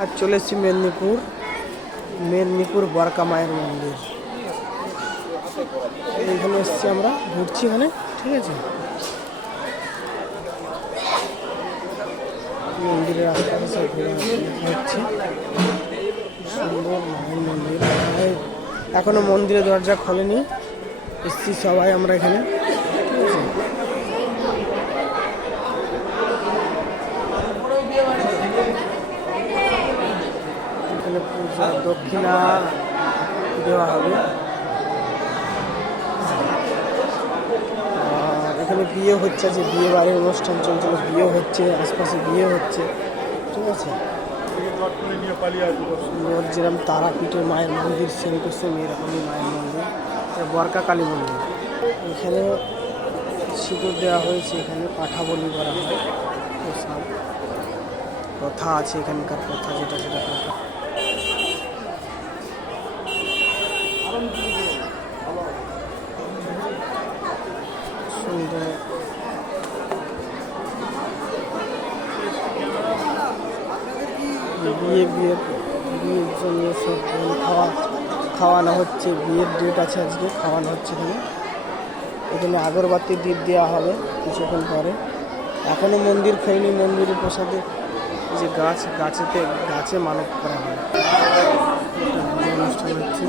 আর চলে এসেছি মেদিনীপুর বরকা মায়ের মন্দির। এইখানে এসেছি আমরা, ঘুরছি এখানে, ঠিক আছে। মন্দিরের আশপাশে সব ঘুরে হচ্ছে, সুন্দর মায়ের মন্দির। এখনো মন্দিরের দরজা খোলেনি, এসেছি সবাই আমরা এখানে, ঠিক আছে। এখানে পূজা দক্ষিণা দেওয়া হবে। আর এখানে বিয়ে হচ্ছে, যে বিয়ে বাড়ির অনুষ্ঠান চলছিল, বিয়ে হচ্ছে, আশপাশে বিয়ে হচ্ছে, ঠিক আছে। সুন্দর, যেরকম তারাপীঠের মায়ের মন্দির সেরকম এরকমই মায়ের মন্দির, বরকা কালী মন্দির। এখানে সিঁদুর দেওয়া হয়েছে, এখানে পাঠা বলি করা হয়, সব কথা আছে এখানকার, কথা যেটা সেটা কথা। সুন্দর বিয়ের জন্য সব খাওয়ানো হচ্ছে, বিয়ের ডেট আছে আজকে, খাওয়ানো হচ্ছে এখানে। এখানে আগরবাতি দ্বীপ দেওয়া হবে কিছুক্ষণ পরে। এখনও মন্দির খোলেনি, মন্দিরের প্রসাদে যে গাছে মানত করা হয়, অনুষ্ঠান হচ্ছে।